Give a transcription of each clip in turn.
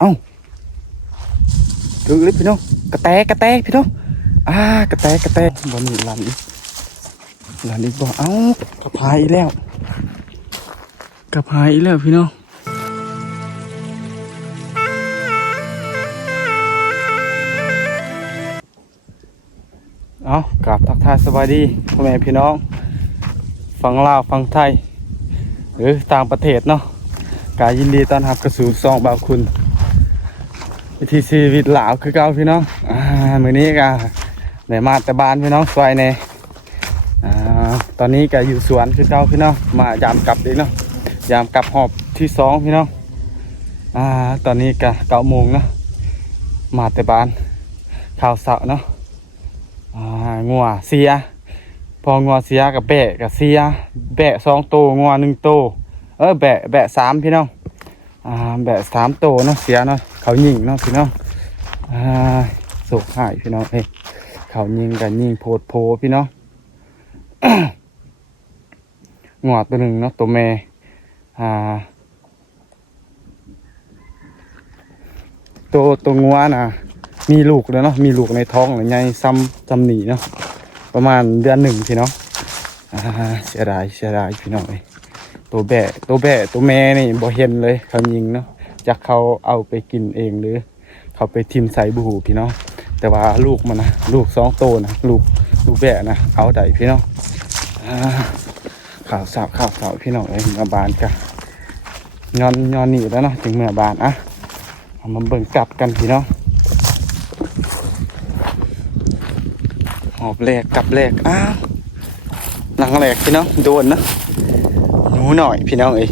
เอ้าถึงเลยพี่น้องกระแตกระแตพี่น้องอ่ากระแตกระแตบอนี่หลันอีกหลันอีกบ่เอ้ากระพายอีกแล้ว กระพายอีกแล้วพี่น้องเอากราบทักทายสวัสดีพ่อแม่พี่น้องฝั่งลาวฝั่งไทย หรือต่างประเทศเนาะกายินดีต้อนรับกระสู่ซองบาวคุณ วิธีชีวิตหลาวคือเก่าพี่น้องอ่ามื้อนี้ก็ได้มาแต่บ้านพี่น้องซอยในอ่าตอนนี้ก็อยู่สวนคือเก่าพี่น้องมายามกลับอีกเนาะยามกลับหอบที่สองพี่น้องอ่าตอนนี้ก็เก้าโมงเนาะมาแต่บ้านข้าวเสาเนาะอ่างัวเสีย พองัวเสียกับแบะกับเสีย แบะสองโตงัวหนึ่งโตเออแบะแบะสามพี่น้อง อ่าแบะสามโตเนาะเสียเนาะเขายิงเนาะพี่น้องอ่าโศกหายพี่น้องเอ้เขายิงกันยิงโพดโพพี่น้องงอตัวหนึ่งเนาะตัวแม่อ่าตัวตัวงัวน่ะมีลูกแล้วเนาะมีลูกในท้องหรือไงซ้ำซ้ำหนีเนาะประมาณเดือนหนึ่งพี่น้องเสียดายเสียดายพี่น้องเอ้ย ตัวแบะตัวแบะตัวแม่นี่บ่เห็นเลยเขายิงเนาะจากเขาเอาไปกินเองหรือ เขาไปทิมใส่บูหูพี่น้องแต่ว่าลูกมันนะลูกสองโตนะลูกลูกแบะนะเอาได้พี่น้องข่าวสาวข่าวสาวพี่น้องเอ้ยเมื่อบานกันยอนยอนหนีแล้วเนาะถึงเมื่อบานอะเอามาเบิ่งกลับกันพี่น้องหอบแรกกลับแรกอ้าวหลังแรกพี่น้องโดนนะ หนูหน่อยพี่น้องเอ้ย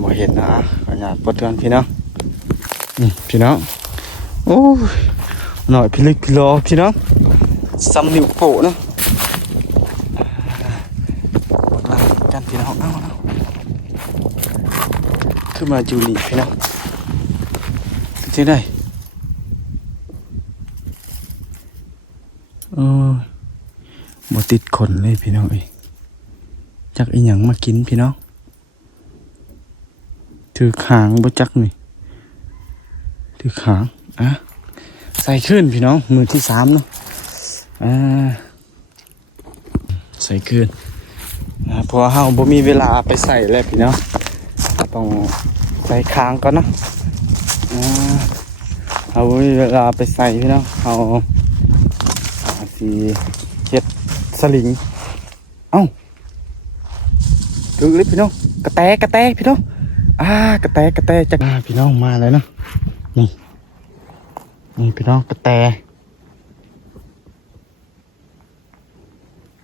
บ่เห็นนะขออนุญาตปดเทือนพี่น้องนี่พี่น้องโอ้ยหน่อยพี่เล็กพี่รอพี่น้องซ้ำนิ้วโป้เนาะอ่าลยกันพี่น้องเอาเอาขึ้นมาอยู่นี่พี่น้องที่ไหนเออ บติดขนเลยพี่น้องเอ้จักอีหยังมากินพี่น้องถือขางบ่จักนี่ถือขางอะใส่ขึ้นพี่น้องมือที่สามเนาะอ่าใส่ขึ้นอ่าเพราะว่าเฮาบ่มีเวลาไปใส่แล้วพี่น้องต้องใส่ค้างก่อนเนาะอ่าเฮาบ่มีเวลาไปใส่พี่น้องเฮาอาจสิ สลิง เอ้าถึงเลยพี่น้อง กระแตกระแตพี่น้อง อ่ากระแตกระแตจากอ่าพี่น้องมาเลยนะนี่ นี่พี่น้องกระแต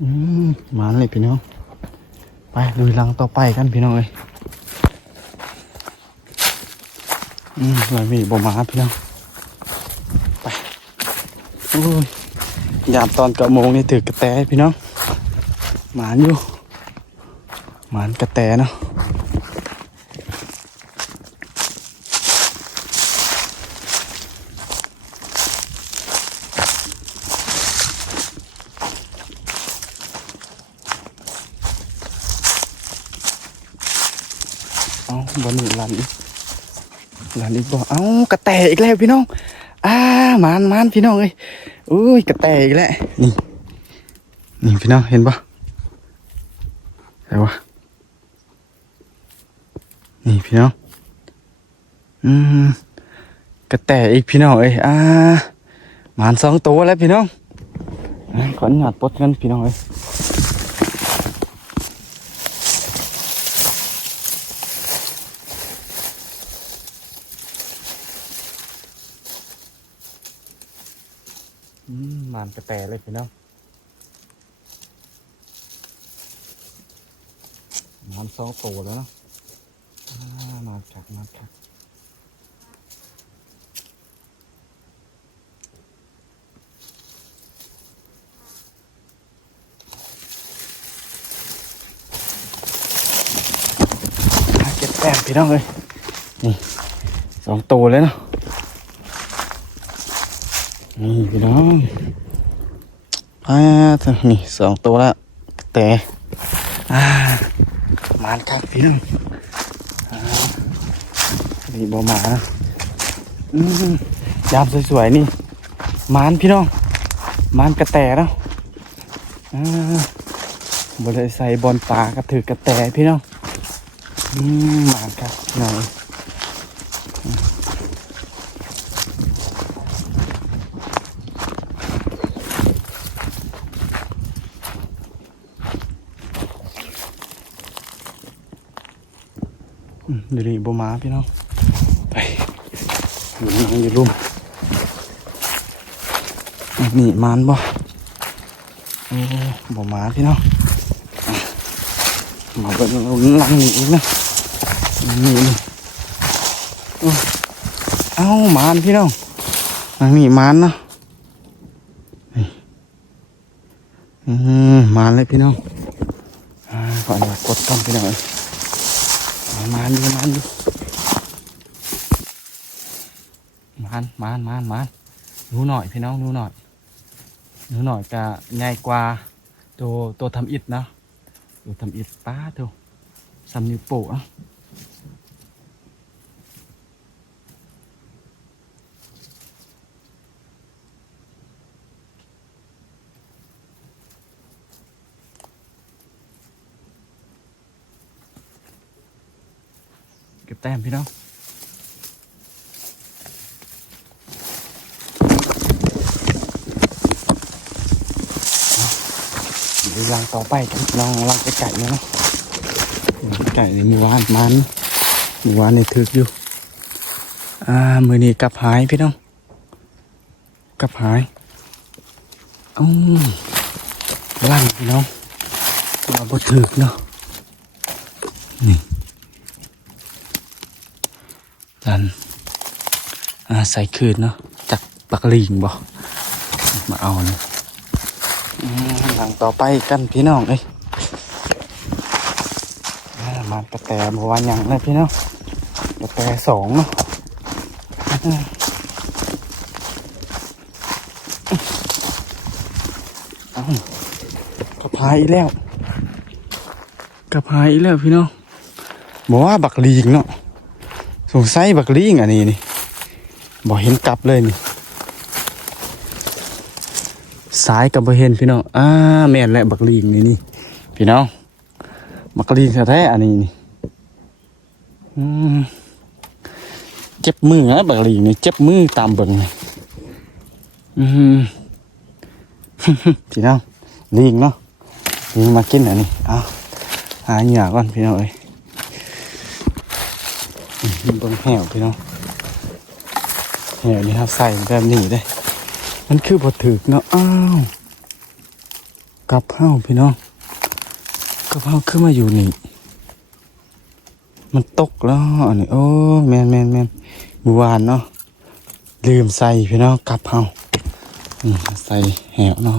อืมมาเลยพี่น้อง ไปลุยลังต่อไปกันพี่น้องเอ้ยอืมลอยมีบ่มาพี่น้อง ไป โอ้ย ยามตอนเก้าโมงนี่ถือกระแตพี่น้องหมานอยู่หมานกระแตเนาะเอาบนนี้ลันอีกลันอีกบ่เอากระแตอีกแล้วพี่น้องอ่าหมานหมานพี่น้องเอ้ย อุ้ยกระแตอีกแล้วนี่นี่พี่น้องเห็นปะไหนวะนี่พี่น้องอืมกระแตอีกพี่น้องเอ้ยอ่าหมานสองตัวแล้วพี่น้องขออนุญาตปดกันพี่น้องเอ้ย อืมหมานกระแตเลยพี่น้องมานสองตัวแล้วเนาะมาคักมาคักเก็บแต้มพี่น้องเลยนี่สองตัวเลยเนาะ นี่พี่น้องอ่านี่สองตัวแล้วแต่อ่ามานครับพี่น้องอ้าวนี่บ่มานะอืมยามสวยๆนี่หมานพี่น้องหมานกระแตเนาะอ่าบริใส่บอลปลากระถือกระแตพี่น้องอืมหมานครับหน่อย เดี๋ยวนี้บ่มาพี่น้อง ไปอยู่นั่งอยู่รุ่มนี่มานบ่โอ้บ่มาพี่น้องมาเบิ่งหลังนี่อีกนะนี่นี่เอ้าหมานพี่น้องลังนี่มานนะนี่อืมมานเลยพี่น้องก่อนกดก่อนพี่น้อง มานมานมานมานมานมานหนูหน่อยพี่น้องหนูหน่อยหนูหน่อยจะง่ายกว่าตัวตัวทำอิดนะตัวทำอิดป้าตัวซ้ำนิวโป้งอะ ก็บแต้มพี่น้องเดี๋ยวลังต่อไปครับลองลังไปไก่เนาะไก่ในมือวานมันมือวานในถึกอยู่ อ่า มือนี้กลับหายพี่น้องกลับหายอืมลังพี่น้องเราบ่ถึกเนาะนี่ันใส่คืนเนาะจากปักลิงบ่มาเอาเลยหลังต่อไปกันพี่น้องเอ้ยมากระแตบวานหยังเลยพี่น้องกระแตสองเนาะกระพายอีแล้วกระพายอีแล้วพี่น้องบอกว่าบักลีงเนาะ สงสัยบักลีงอันนี้นี่บอกเห็นกลับเลยนี่สายกับบเห็นพี่น้องอ่าแม่นแหละบักลีงนี่นี่พี่น้องบักลีงแท้ๆอันนี้นี่เจ็บมือนะบักลีงนี่เจ็บมือตามเบิ่งนี่อืมพี่น้องลิงเนาะลิงมากินอันนี้เอาหาเหยื่อก่อนพี่น้องเอ้ย อืมเบิ่งแหวพี่น้องแหวนี่ครับใส่แบบนี้ได้ มันคือบ่ถึกเนาะ อ้าว กลับเฮาพี่น้องกลับเฮาขึ้นมาอยู่นี่ มันตกแล้วอันนี้โอ้แมนแมนแมนเมื่อวานเนาะ ลืมใส่พี่น้องกลับเฮาใส่แหวเนาะ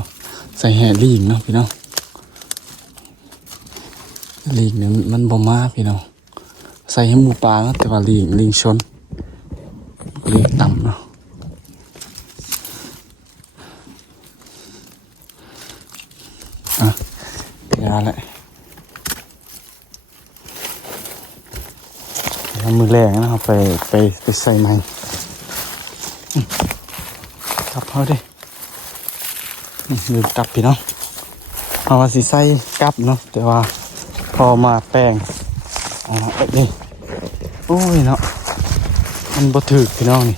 ใส่แหวลิงเนาะพี่น้องลิงเนี่ยมันบ่มาพี่น้อง ใส่ให้หมูปลาเนาะแต่ว่าลิงลิงชนลิงต่ำเนาะยาแหละเอามือแรงนะครับไปไปไปใส่ไม้กลับเขาดิอืมลืมกลับพี่น้องเอาว่าสิใส่กลับเนาะแต่ว่าพอมาแป้งเอ๋อเอ้ย อ้ยเนาะมันบ่ถึกพี่น้องนี่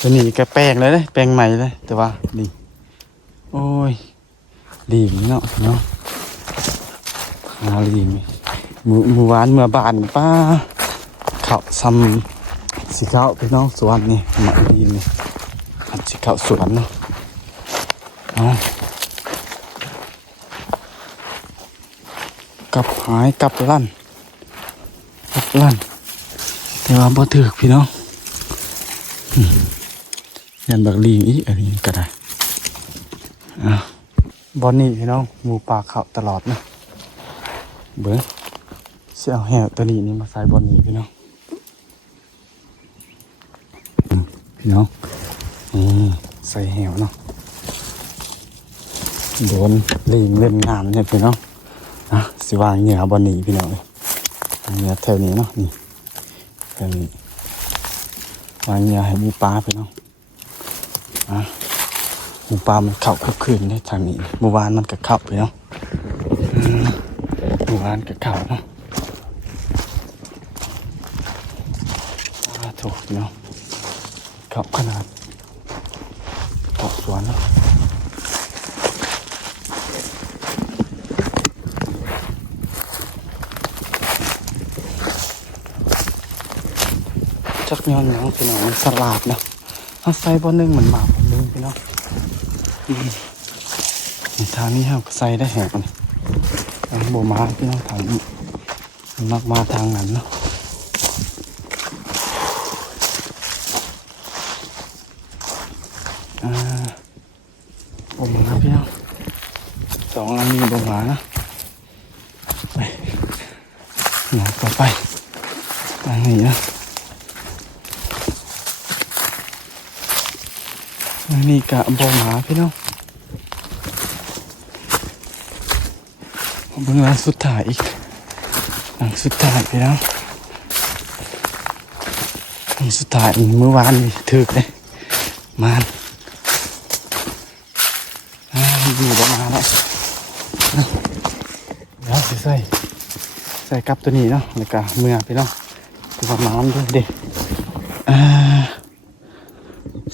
ตัวนี้ก็แป้งเลยเลยแป้งใหม่เลยแต่ว่านี่โอ้ยดีเนาะพี่น้องหาลีมือมือวานเมื่อบานป้าเขาซ้ำสีเขาพี่น้องสวนนี่มาลีนี่อันสีเขาสวนเนาะเอากลับหายกลับลั่นกลับลั่น ว่าบ่ถือพี่น้องอืมยันบักลีนอีอันนี้ก็ได้อะบอนนี่พี่น้องหมูป่าเขาตลอดนะเบิ้งเสียเอาแหวตัวนี้นี่มาใส่บอนนี้พี่น้องอืมพี่น้องอืมใส่แหวเนาะโดนลิงเล่นงานเนี่ยพี่น้องนะสิวางเหงื่อบนนี้พี่น้องเอ้ยเหงื่อแถวนี้เนาะนี่ กันนี้วางยให้หมูปลาพี่น้องอะหมูปลามันเข้าคึกคืนได้ทางนี้เมื่อวานมันก็เข้าพี่น้องอืมเมื่อวานก็เข้าเนาะถูกพี่น้องเข้าขนาดออกสวนเนาะ จักย้อนยังพี่น้องมันสลัดเนาะเอาใส่บ่นึงเหมือนหมาบ่หนึงพี่น้องอืมทางนี้เฮาก็ใส่ได้แหกนี่เอาบ่มาพี่น้องทางนี้มักมาทางนั้นเนาะอ่าบ่มาพี่น้องสองอันนี้บ่มานะไปหนาต่อไปทางนี้นะ นนี้กะบอหมาพี่น้องเบิ่งหลังสุดท้ายอีกหลังสุดท้ายพี่น้องหลังสุดท้ายเมื่อวานนี่ถึกเลยมานอยู่ประมาณแล้วเดี๋ยวใส่ใส่กับตัวนี้เนาะแล้วก็เมื่อพี่น้องตัวประมาณด้วยเด็อ่า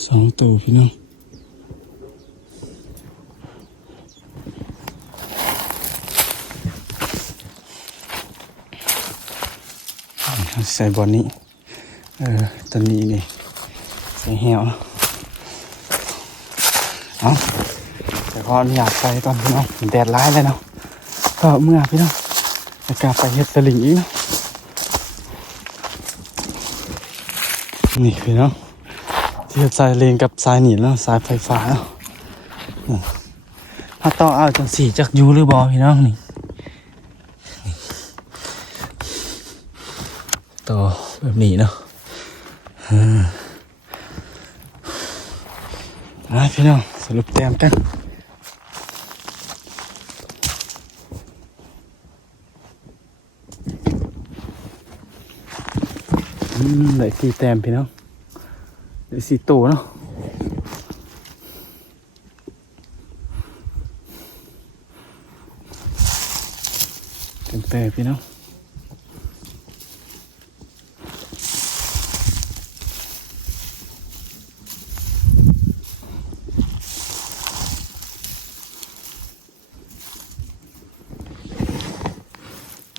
สองตัวพี่น้อง ใส่บอลนี้ เออตัวนี้นี่ใส่เหี่ยวเอาแต่ก็อนุญาตไปก่อนพี่น้องแดดร้ายเลยเนาะก็เมื่อพี่น้องจะกลับไปเฮ็ดสลิงอีกเนาะนี่พี่น้องที่เฮ็ดสายเลงกับสายหนีบเนาะสายไฟฟ้าเนาะถ้าต้องเอาจังสี่จักยูหรือบอพี่น้องนี่ ต่อแบบนี้เนาะอืมอะพี่น้องสรุปแต้มกันได้สี่แต้มพี่น้องได้สี่ตัวเนาะเต็มเปรพี่น้อง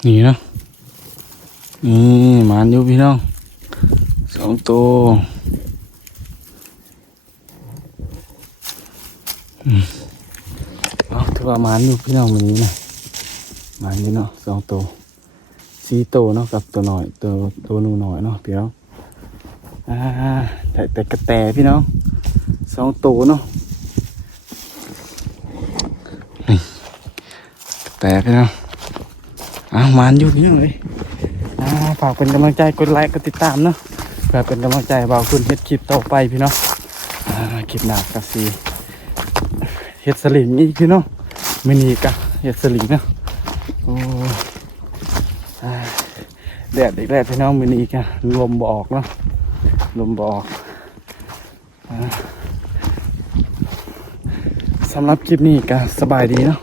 นี่เนาะนี่หมานอยู่พี่น้อง สองตัวอืมเอาถือว่ามานอยู่พี่น้องมันนี้นะหมานอยู่เนาะสองตัวสี่ตัวเนาะกับตัวหน่อยตัวตัวนูหน่อยเนาะพี่น้องอ่าแต่แต่กระแตพี่น้องสองตัวเนาะนี่กระแตพี่น้องอ้าวมานอยู่นี่เลยอ่าฝากเป็นกำลังใจกดไลค์กดติดตามเนาะ พื่อเป็นกำลังใจบ่าวคุณเฮ็ดคลิปต่อไปพี่เนาะอ่าคลิปหน้าก็สิเฮ็ดสลิงอีกพี่เนาะมื้อนี้ก็เฮ็ดสลิงเนาะโอ้แดดอีกแล้วพี่น้องมื้อนี้ก็ลมบออกเนาะลมบออกสำหรับคลิปนี้ก็สบายดีเนาะ